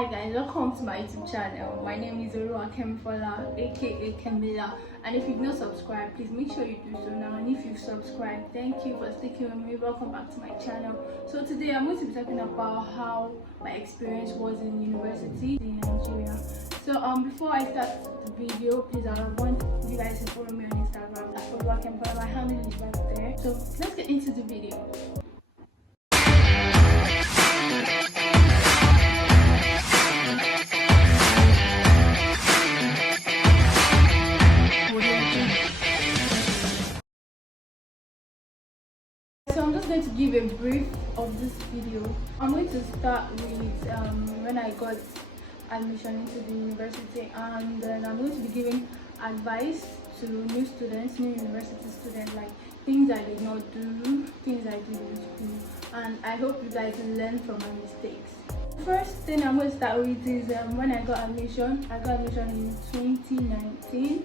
Hi guys, welcome to my YouTube channel. My name is Kemifola, aka Kemila, and if you've not subscribed, please make sure you do so now. And if you've subscribed, thank you for sticking with me. Welcome back to my channel. So today I'm going to be talking about how my experience was in university in Nigeria. So before I start the video, please I want you guys to follow me on Instagram at Kemifola. My handle is right there. So let's get into the video. So I'm just going to give a brief of this video. I'm going to start with when I got admission into the university, and then I'm going to be giving advice to new students, new university students, like things I did not do, things I did in school, and I hope you guys learn from my mistakes. First thing I'm going to start with is when I got admission in 2019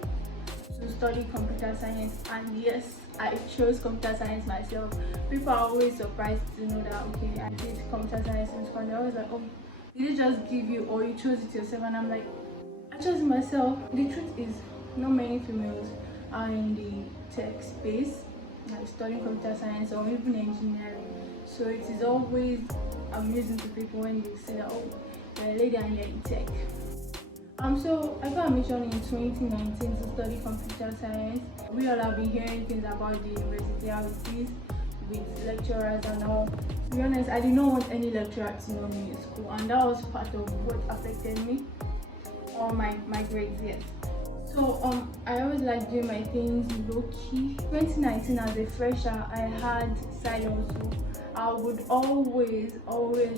to study computer science, and yes, I chose computer science myself. People are always surprised to know that okay, I did computer science in school, and they're always like, oh, did it just give you or you chose it yourself? And I'm like, I chose it myself. The truth is, not many females are in the tech space, like studying computer science or even engineering. So it is always amusing to people when they say that, oh, you're a lady and you're in tech. So I got admission in 2019 to study computer science. We all have been hearing things about the university, how it is with lecturers and all. To be honest, I did not want any lecturer to know me in school, and that was part of what affected me, or my grades, yes. So I always like doing my things low-key. 2019 as a fresher, I had side hustle. I would always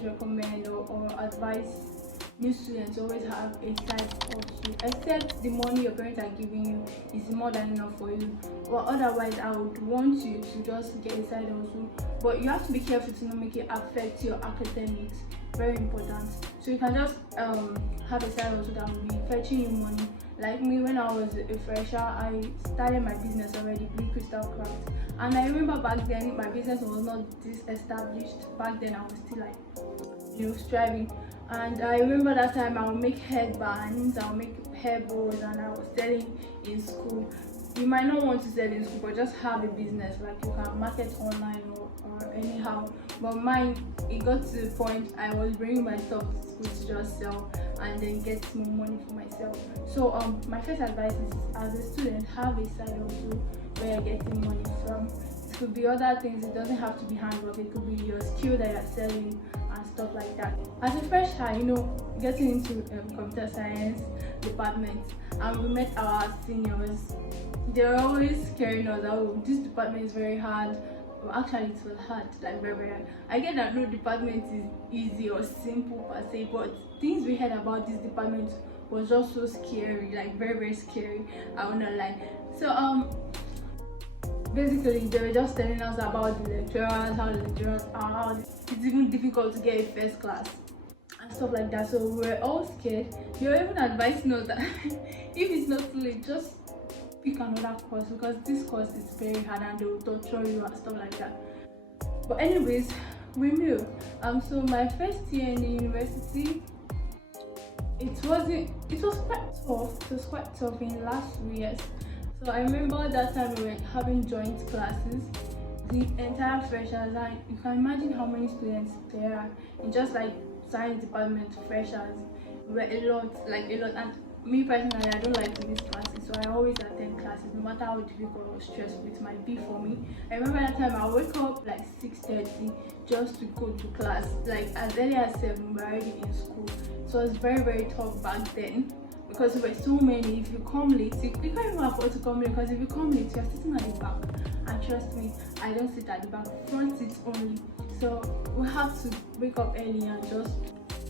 recommend or advise new students always have a side hustle, except the money your parents are giving you is more than enough for you. But otherwise, I would want you to just get a side hustle, but you have to be careful to not make it affect your academics. Very important. So you can just have a side hustle that will be fetching you money. Like me, when I was a fresher, I started my business already, Blue Crystal Craft. And I remember back then my business was not this established. Back then I was still like, striving. And I remember that time I would make headbands, I would make hair bows, and I was selling in school. You might not want to sell in school, but just have a business, like you can market online or anyhow. But mine, it got to the point I was bringing my stuff to school to just sell and then get more money for myself. So my first advice is, as a student, have a side hustle where you're getting money from. It could be other things, it doesn't have to be handwork, it could be your skill that you're selling and stuff like that. As a fresher, getting into computer science department, and we met our seniors. They're always scaring us, oh, this department is very hard. Well, actually it was hard, like very hard. I get that no department is easy or simple per se, but things we heard about this department was just so scary, like very scary, I will not lie. So basically they were just telling us about the lecturers, how the lecturers are, how it's even difficult to get a first class and stuff like that. So we were all scared. They were even advising us that if it's not too late, just pick another course, because this course is very hard and they will torture you and stuff like that. But anyways, we moved. So my first year in the university, it was quite tough. It was quite tough in the last 3 years. So I remember that time we were having joint classes, the entire freshers, and you can imagine how many students there are in just like science department freshers. We were a lot, and me personally, I don't like to miss classes, so I always attend classes, no matter how difficult or stressful it might be for me. I remember that time I wake up like 6:30 just to go to class, like as early as 7 we were already in school. So it was very tough back then, because there were so many. If you come late, you can't even afford to come late, because if you come late, you're sitting at the back. And trust me, I don't sit at the back, front seats only. So we have to wake up early and just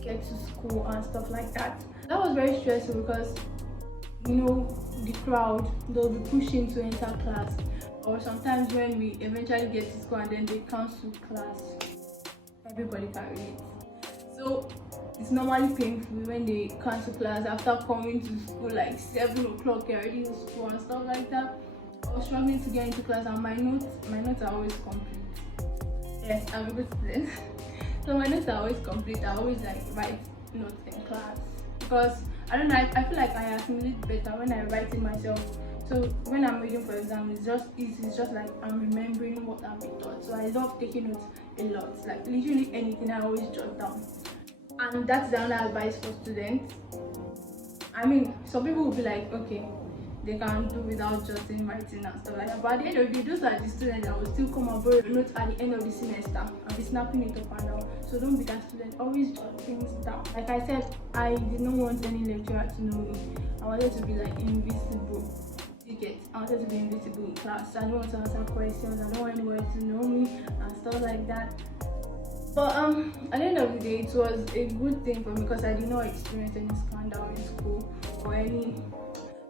get to school and stuff like that. That was very stressful because the crowd, they'll be pushing to enter class, or sometimes when we eventually get to school and then they cancel class, everybody can relate. So it's normally painful when they cancel class after coming to school like 7 o'clock, you're already in school and stuff like that. I was struggling to get into class, and my notes are always complete. Yes, I'm a good student. So my notes are always complete. I always like write notes in class, because I don't know, I feel like I assimilate better when I write it myself. So when I'm reading for exam, it's just like I'm remembering what I've been taught. So I love taking notes a lot. Like literally anything I always jot down. And that's the other advice for students. I mean, some people will be like, okay, they can do without jotting, writing and stuff like that. But at the end of the day, those are the students that will still come and borrow notes at the end of the semester and be snapping it up and down. So don't be that student. Always jot things down. Like I said, I did not want any lecturer to know me. I wanted to be like invisible. I wanted to be invisible in class. I don't want to answer questions. I don't want anyone to know me and stuff like that. But at the end of the day, it was a good thing for me because I did not experience any scandal in school or any,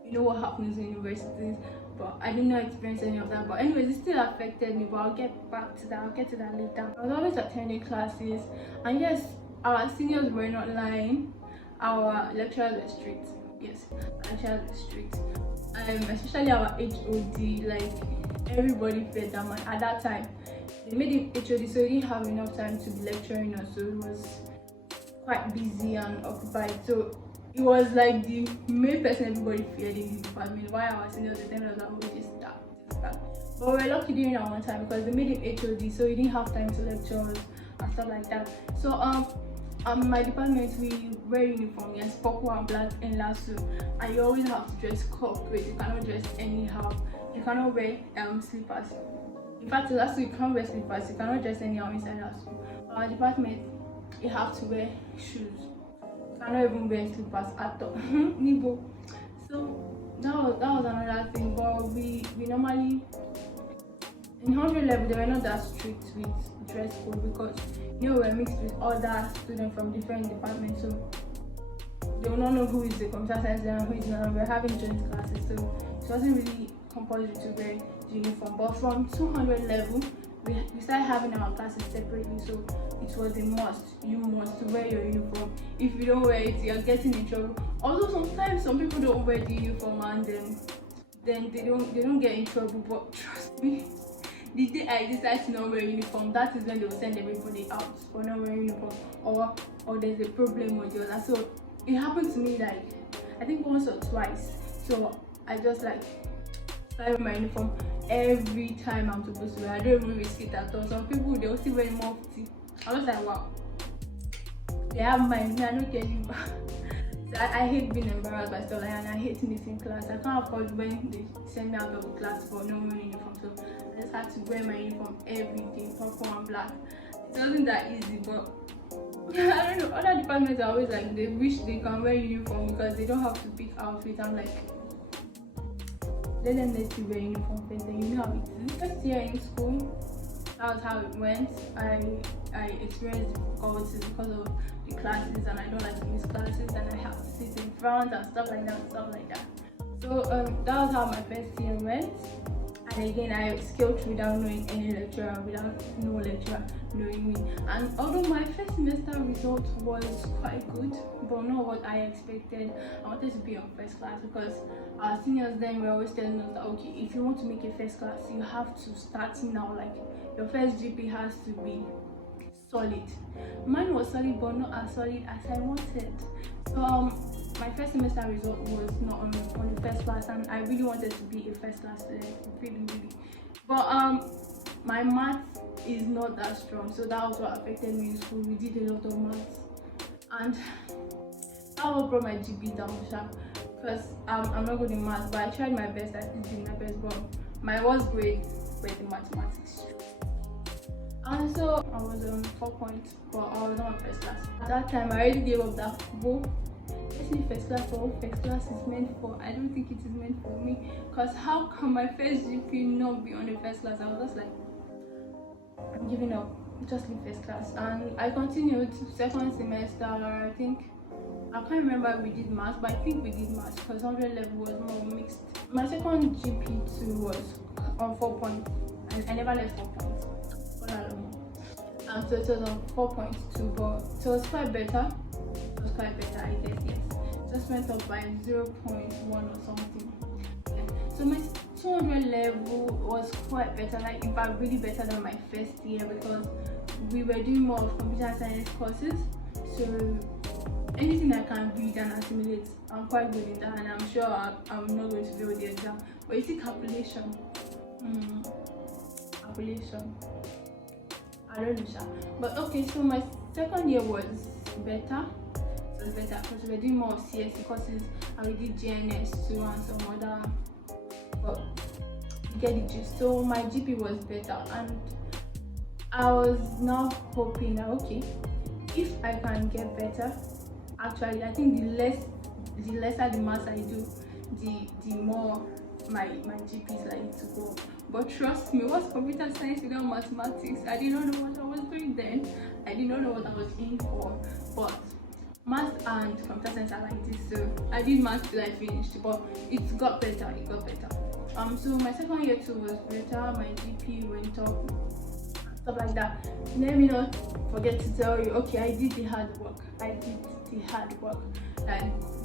you know what happens in universities. But I did not experience any of that. But anyways, it still affected me. But I'll get back to that. I'll get to that later. I was always attending classes, and yes, our seniors were not lying. Our lecturers were strict. Yes, our lecturers were strict. Especially our HOD, like everybody felt that man at that time. They made him HOD, so he didn't have enough time to be lecturing us, so he was quite busy and occupied. So it was like the main person everybody feared in the department. Why our seniors were telling us that we just that. But we were lucky during that one time because they made him HOD, so he didn't have time to lecture us and stuff like that. So my department, we wear uniform, yes, purple and black in LASU, and you always have to dress corporate. You cannot dress anyhow. You cannot wear slippers. In fact, in LASU you can't wear slippers. You cannot dress anyhow inside LASU. Our department, you have to wear shoes. You cannot even wear slippers at all. Nibo. So that was another thing. But we normally in 100 level they were not that strict with dress code because you know we're mixed with other students from different departments, so they will not know who is the computer science and who is not. We're having joint classes, so it wasn't really compulsory to wear the uniform. But from 200 level, we started having our classes separately, so it was a must. You must wear your uniform. If you don't wear it, you're getting in trouble. Although sometimes some people don't wear the uniform and then they don't get in trouble. But trust me, the day I decide to not wear uniform, that is when they will send everybody out for not wearing uniform, or there's a problem with the other. So it happened to me like I think once or twice. So I just like wear my uniform every time I'm supposed to wear. I don't even risk it at all. Some people they'll still wear mufti. I was like, wow, they have mine. I don't get you. So I hate being embarrassed by stuff like that, and I hate missing class. I can't afford when they send me out of class for no wearing uniform. So I just have to wear my uniform every day, purple and black. It wasn't that easy, but I don't know. Other departments are always like they wish they can wear uniform because they don't have to pick outfits. I'm like, let them let you wear uniform first, then you know how it is. First year in school, that was how it went. I experienced difficulties because of the classes, and I don't like to miss classes, and I have to sit in front and stuff like that. So that was how my first year went. And again, I scaled through without knowing any lecturer, without no lecturer knowing me. And although my first semester result was quite good, but not what I expected, I wanted to be on first class because our seniors then were always telling us that okay, if you want to make a first class, you have to start now. Like your first GP has to be solid. Mine was solid, but not as solid as I wanted. So my first semester result was not on the first class, and I really wanted to be a first class student, really. But my math is not that strong, so that was what affected me in school. We did a lot of maths, and that what brought my GP down, because I'm not good in maths, but I tried my best. I still did my best, but my worst grade were the mathematics. And so I was on 4 points, but I was not on first class. At that time, I already gave up that football. Especially first class, for what first class is meant for. I don't think it is meant for me. Because how can my first GP not be on the first class? I was just like, I'm giving up. Just leave first class. And I continued second semester. I think, I can't remember if we did maths, but I think we did maths because 100 level was more mixed. My second GP2 was on 4 points. I never left 4 points. So it was on 4.2, but so it was quite better. I guess, yes. Just went up by 0.1 or something. Yeah. So my 200 level was quite better, like in fact really better than my first year because we were doing more of computer science courses. So anything I can read and assimilate, I'm quite good in that, and I'm sure I'm not going to fail the exam. But you see, calculation, calculation, I don't know, sha. But okay, so my second year was better. It was better because we were doing more of CSE courses, and we did GNS too and some other. But you get the gist. So my GP was better, and I was now hoping that okay, if I can get better, actually I think the lesser the maths I do, the more my GP is likely to go. But trust me, what's computer science without mathematics? I did not know what I was doing then. I did not know what I was in for. But maths and computer science are like this, so I did maths till I finished. But it got better. It got better. So my second year too was better. My GP went up, stuff like that. Let me not forget to tell you, okay, I did the hard work. Like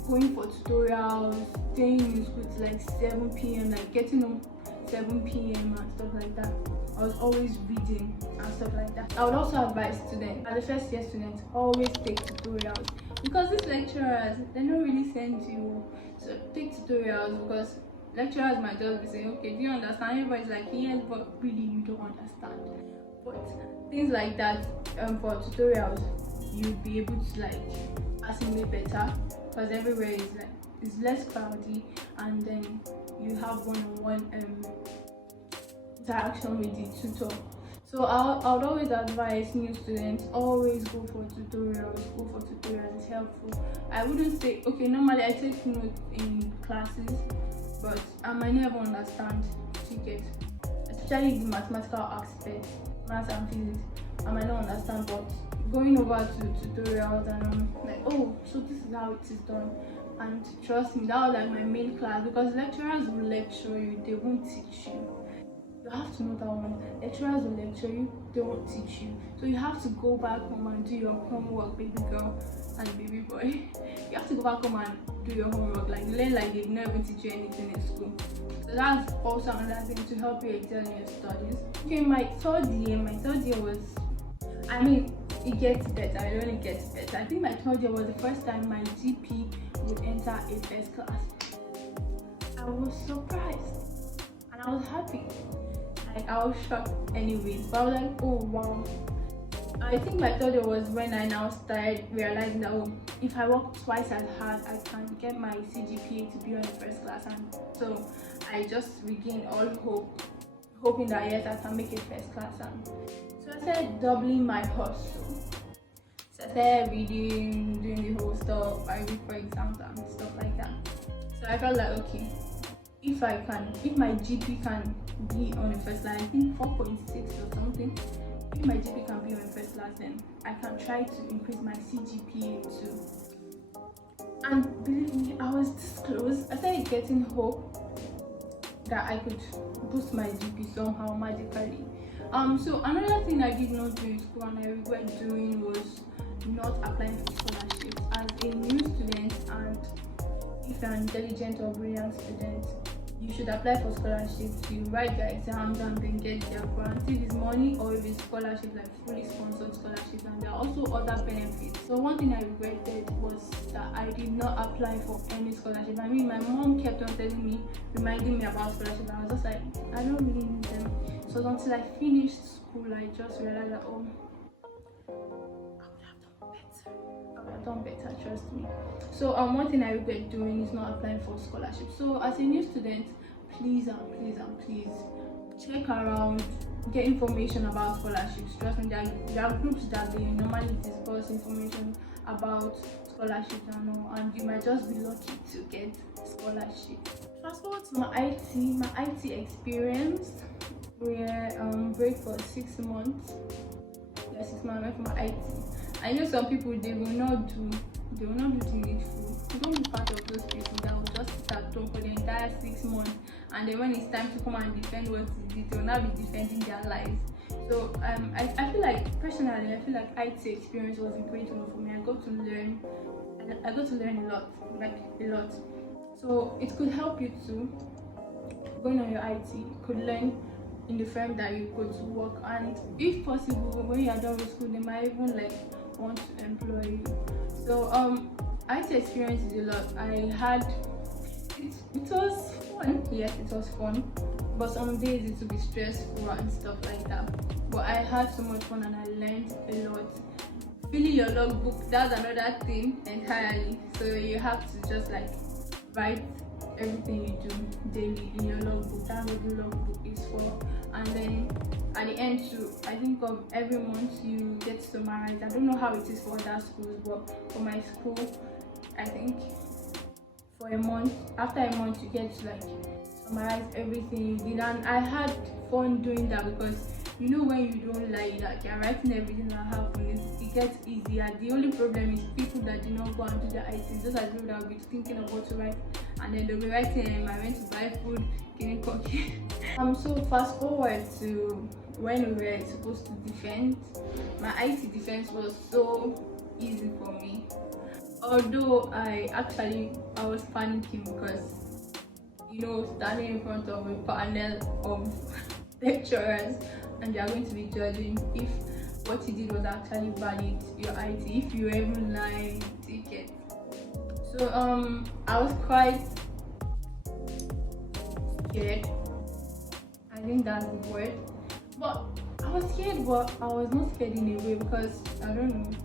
going for tutorials, staying in school till like 7 p.m, like getting home 7 p.m and stuff like that. I was always reading and stuff like that. I would also advise students, as a first year student, always take tutorials, because these lecturers, they don't really send you. So take tutorials, because lecturers might just be saying, okay, do you understand? Everybody's like, yes, but really you don't understand. But things like that, for tutorials, you'll be able to like assimilate better, because everywhere is like, it's less crowdy, and then you have one-on-one interaction with the tutor. So I would always advise new students, always go for tutorials. It's helpful. I wouldn't say, okay, normally I take notes in classes, but I might never understand tickets, especially the mathematical aspect, maths and physics. I might not understand, but going over to tutorials, and I'm like, oh, so this is how it is done. And trust me, that was like my main class, because lecturers will lecture you, they won't teach you. You have to know that one. Lecturers will lecture you, they won't teach you. So you have to go back home and do your homework, baby girl and baby boy. You have to go back home and do your homework, like learn like they never teach you anything in school. So that's also another thing to help you excel in your studies. Okay, my third year was, I mean, it gets better. It really gets better. I think my third year was the first time my GP would enter a first class. I was surprised and I was happy. Like, I was shocked anyways, but I was like, oh wow. I think my third year was when I now started realizing that, oh, if I work twice as hard, I can get my CGPA to be on the first class. And so I just regained all hope, hoping that yes, I can make it first class. And so I started doubling my hustle. So I started reading, doing the whole stuff. I read for exams and stuff like that. So I felt like, okay, if my GP can be on the first line, I think 4.6 or something. If my GP can be on the first class, then I can try to increase my CGPA too. And believe me, I was this close. I started getting hope that I could boost my GP somehow magically. So another thing I did not do in school and I regret doing was not applying for scholarships. As a new student, and if you're an intelligent or brilliant student, you should apply for scholarships. You write your exams and then get their grant. If it's money or if it's scholarship, like fully sponsored scholarships, and there are also other benefits. So one thing I regretted was that I did not apply for any scholarship. I mean, my mom kept on telling me, reminding me about scholarships. I was just like, I don't really need them. So until I finished school, I just realized that, oh, I would have done better, trust me. So one thing I regret doing is not applying for scholarships. So as a new student, please check around, get information about scholarships. Trust me, there are groups that they normally discuss information about scholarships and all, and you might just be lucky to get scholarship. Fast forward to my IT experience. We were break for 6 months. Yeah, 6 months I went for my IT. I know some people, they will not do the needful. Don't be part of those people that will just sit at home for the entire 6 months, and then when it's time to come and defend what is it, they will not be defending their lives. So I feel like, personally, IT experience was a great one for me. I got to learn a lot, like a lot. So it could help you too. Going on your IT, you could learn in the firm that you go to work, and if possible, when you are done with school, they might even like want to employ you. So IT experience is a lot. I had it was fun. Yes, it was fun, but some days it would be stressful and stuff like that. But I had so much fun and I learned a lot. Filling your logbook, that's another thing entirely. So you have to just like write everything you do daily in your logbook. That's what the logbook is for. And then at the end too, I think of every month you get to summarize. I don't know how it is for other schools, but for my school, I think for a month, after a month you get to like summarize everything you did. And I had fun doing that because you know when you don't like that you're writing everything that happened, it gets easier. The only problem is people that do not go and do their IT. Those are people that will be thinking of what to write and then they'll be writing, I went to buy food, getting coffee. So fast forward to when we were supposed to defend. My IT defense was so easy for me. Although I was panicking because standing in front of a panel of lecturers and they are going to be judging if what you did was actually valid, your IT, if you ever lied, take it. So I was quite scared. I think that's the word. But I was scared, but I was not scared in a way because I don't know.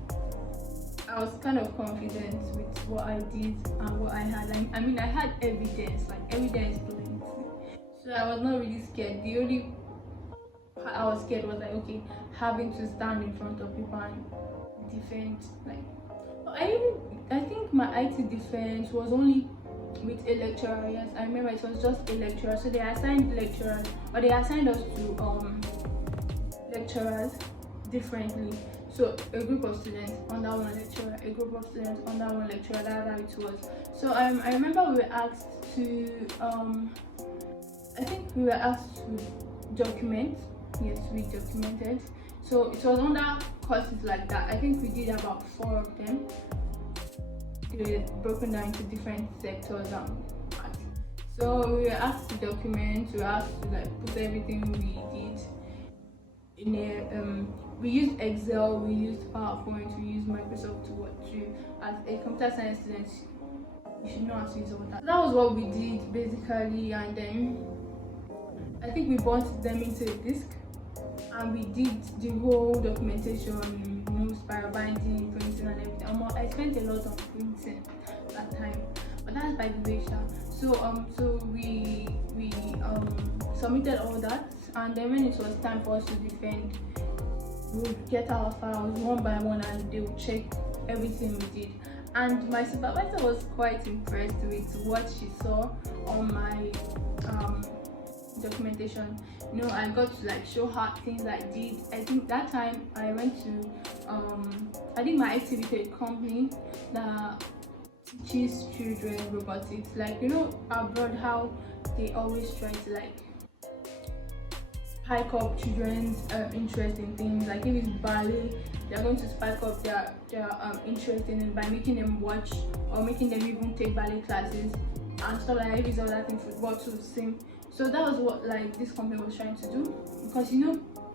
I was kind of confident with what I did and what I had. I mean, I had evidence plenty. So I was not really scared. The only part I was scared was like, okay, having to stand in front of people and defend. I think my IT defense was only with a lecturer. Yes, I remember it was just a lecturer. So they assigned lecturers, or they assigned us to lecturers differently. So a group of students under one lecturer, a group of students under one lecturer. That's how it was. So I remember we were asked to I think we were asked to document. Yes, we documented. So it was under courses like that. I think we did about 4 of them. They were broken down into different sectors and parts. So we were asked to document. We were asked to like put everything we did in a we used Excel, we used PowerPoint, we used Microsoft Word. As a computer science student, you should know how to use all that. That was what we did basically, and then I think we burnt them into a disk and we did the whole documentation, spiral binding, printing and everything. I spent a lot on printing that time, but that's by the way. So we submitted all that, and then when it was time for us to defend, we would get our files one by one and they would check everything we did. And my supervisor was quite impressed with what she saw on my documentation. I got to like show her things I did. I think that time I went to I did my activity with a company that teaches children robotics. Abroad, how they always try to like spike up children's interest in things. Like if it's ballet, they're going to spike up their interest in it by making them watch or making them even take ballet classes and stuff like that. If it's other things, football to sing. So that was what like this company was trying to do, because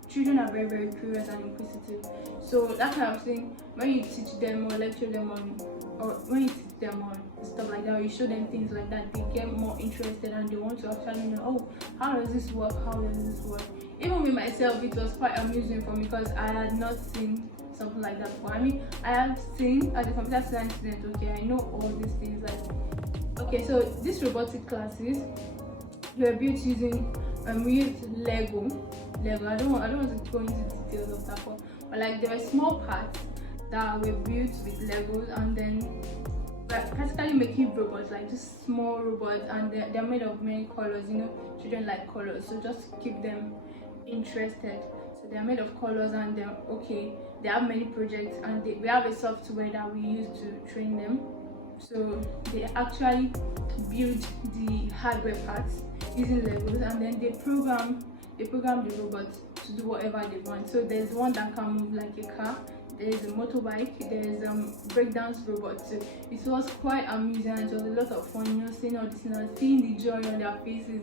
children are very, very curious and inquisitive. So that kind of thing, when you teach them or lecture them on, or when you teach them on stuff like that, or you show them things like that, they get more interested and they want to actually know, oh, how does this work? How does this work? Even with myself, it was quite amusing for me because I had not seen something like that before. I mean, I have seen as a computer science student, okay, I know all these things. Okay, so these robotic classes were built using we used Lego. I don't want to go into details of that, but like there were small parts that were built with Legos, and then we're practically making robots, like just small robots, and they're made of many colors. Children like colors, so just keep them interested. So they're made of colors, and they have many projects, and we have a software that we use to train them. So they actually build the hardware parts using Legos, and then they program the robot to do whatever they want. So there's one that can move like a car, there's a motorbike, there's breakdance robot. So it was quite amusing and it was a lot of fun, seeing all this and seeing the joy on their faces.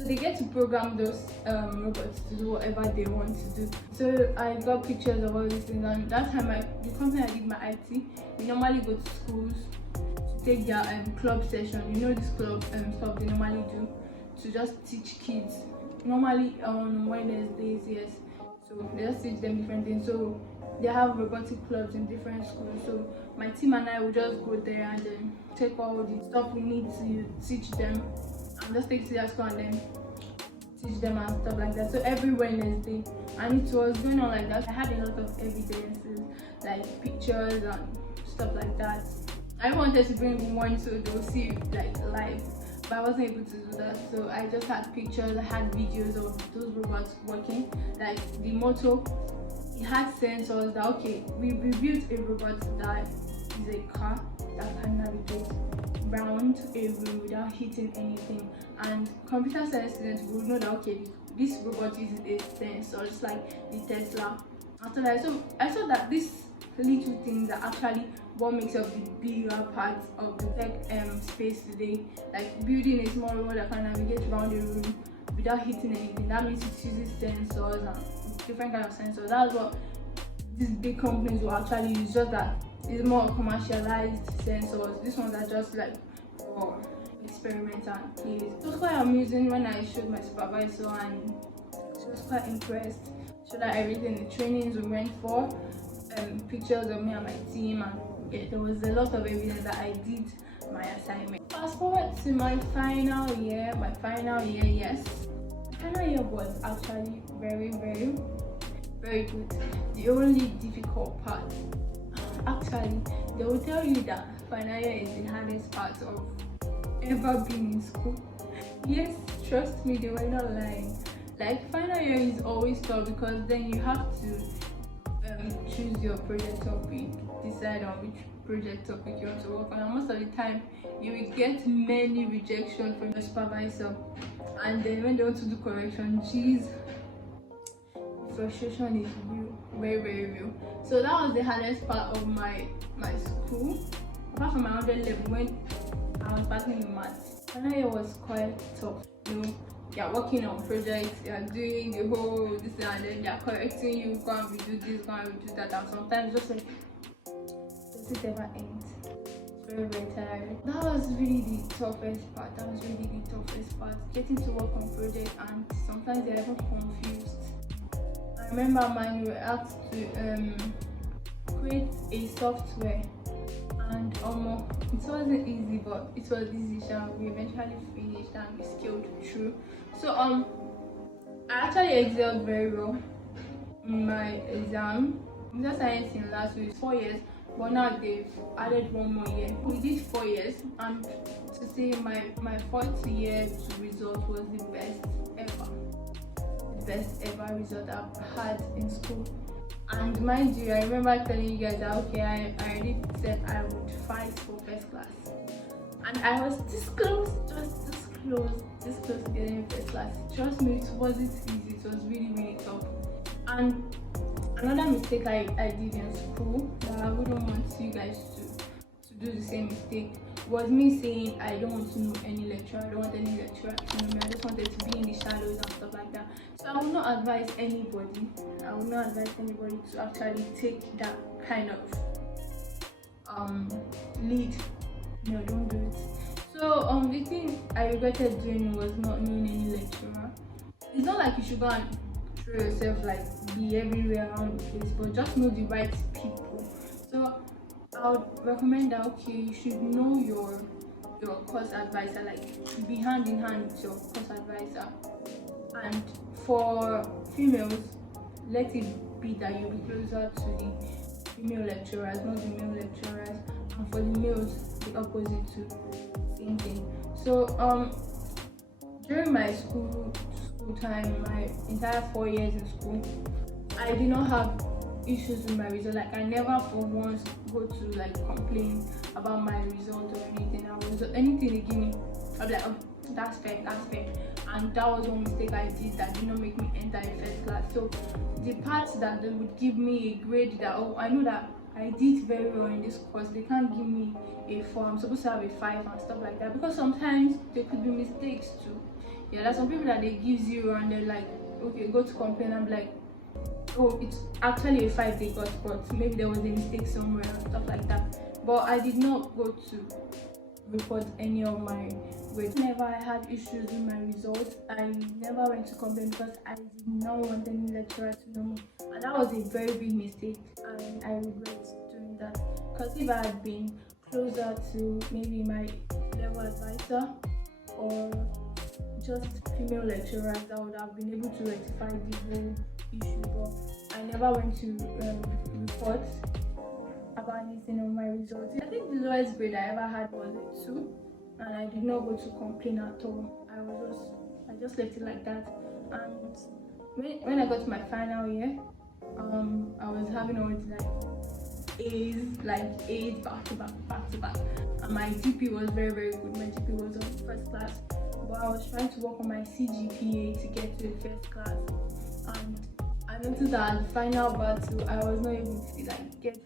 So they get to program those robots to do whatever they want to do. So I got pictures of all these things, and that time the company I did my IT, we normally go to schools to take their club session. You know, this club stuff they normally do to just teach kids. Normally on Wednesdays, yes. So they just teach them different things. So they have robotic clubs in different schools. So my team and I will just go there and then take all the stuff we need to teach them, and just take to their school and then teach them and stuff like that. So every Wednesday, and it was going on like that. I had a lot of evidences, like pictures and stuff like that. I wanted to bring one so they'll see it like live, but I wasn't able to do that. So I just had pictures, I had videos of those robots working. Like the motor, it had sensors that, okay, we built a robot that is a car that can navigate around a room without hitting anything. And computer science students will know that, okay, this robot uses a sensor, just like the Tesla. After that, so I saw that these little things are actually what makes up the bigger part of the tech space today. Like building a small robot that can navigate around a room without hitting anything. That means it uses sensors and different kind of sensors. That's what these big companies will actually use, just that it's more commercialized sensors. These ones are just like for experiments and plays. It was quite amusing when I showed my supervisor, and she was quite impressed. Showed her everything, the trainings we went for, pictures of me and my team, and yeah, there was a lot of evidence that I did my assignment. Fast forward to my final year, yes. My final year was actually very good. The only difficult part, actually, they will tell you that final year is the hardest part of ever being in school. Yes, trust me, they were not lying. Like final year is always tough because then you have to choose your project topic, decide on which project topic you want to work on, and most of the time you will get many rejections from your supervisor, and then when they want to do correction, geez, frustration is real, very real. So that was the hardest part of my school, apart from my 100 level when I was passing in maths. Final year was quite tough. You know, you're working on projects, you're doing the whole this, and then they're correcting you, go and redo this, go and redo that, and sometimes just like, does it ever end? It's very tiring. That was really the toughest part. Getting to work on projects, and sometimes they're even confused. I remember mine, we were asked to create a software, and it wasn't easy, but it was easy. We eventually finished and we scaled through. So I actually excelled very well in my exam. Computer science in last week 4 years, but now they've added one more year. We did 4 years, and to say my fourth year result was the best ever result I've had in school. And mind you, I remember telling you guys that, okay, I already said I would fight for first class, and I was this close, just this close to getting first class. Trust me, it wasn't easy. It was really tough. And another mistake I did in school that I wouldn't want you guys to do the same mistake was me saying I don't want to know any lecturer. I don't want any lecturer to know me. I just wanted to be in the shadows and stuff like that. So I would not advise anybody. To actually take that kind of lead. No, don't do it. So the thing I regretted doing was not knowing any lecturer. It's not like you should go and throw yourself, like be everywhere around the place, but just know the right people. So I would recommend that, okay, you should know your course advisor, like be hand in hand with your course advisor. And for females, let it be that you'll be closer to the female lecturers, not the male lecturers. And for the males, the opposite too, same thing. So during my school time, my entire 4 years in school, I did not have issues with my result. Like I never for once go to like complain about my result or anything. Anything they give me, I'll be like, oh, that's fair. And that was one mistake I did that did not make me enter a first class. So the parts that they would give me a grade that, oh, I know that I did very well in this course, they can't give me a 4. I'm supposed to have a 5 and stuff like that, because sometimes there could be mistakes too. Yeah, there's some people that they give 0 and they're like, okay, go to complain. I'm like, oh, it's actually a 5 they got, but maybe there was a mistake somewhere and stuff like that. But I did not go to report any of my grades. Whenever I had issues with my results, I never went to complain because I did not want any lecturer to know me, and that was a very big mistake, and I regret doing that. Because if I had been closer to maybe my level advisor or just female lecturers, I would have been able to rectify the whole issue. But I never went to report about anything on my results. I think the lowest grade I ever had was a 2, and I did not go to complain at all. I just left it like that. And when I got to my final year, I was having all A's back to back, and my GP was very, very good. My GP was on first class, but I was trying to work on my CGPA to get to a first class, and I noticed that at the final battle I was not able to get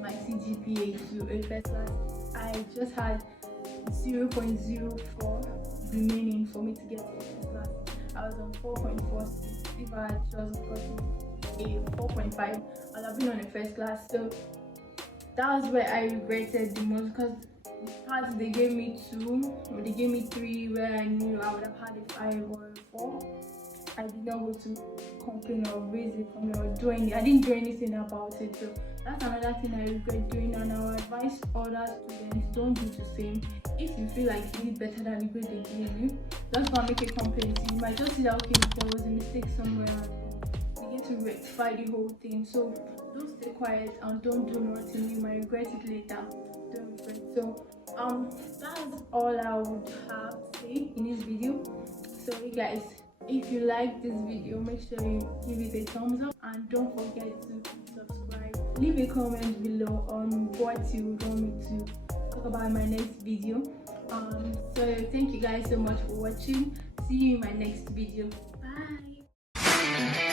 my CGPA to a first class. I just had 0.04 remaining for me to get to a first class. I was on 4.46. If I had just gotten a 4.5, I'd have been on a first class. So that was where I regretted the most, because the parts they gave me 2 or they gave me 3 where I knew I would have had a 5 or a 4. I did not go to complain or raise it from me or do anything. I didn't do anything about it. So that's another thing I regret doing, and I would advise other students, don't do the same. If you feel like you did better than the grade they gave you, just go and make a complaint. You might just see that, okay, there was a mistake somewhere, and you get to rectify the whole thing. So don't stay quiet and don't do nothing. You might regret it later. Don't regret. So that's all I would have to say in this video. So guys, if you like this video, make sure you give it a thumbs up, and don't forget to subscribe. Leave a comment below on what you would want me to talk about in my next video. So thank you guys so much for watching. See you in my next video. Bye.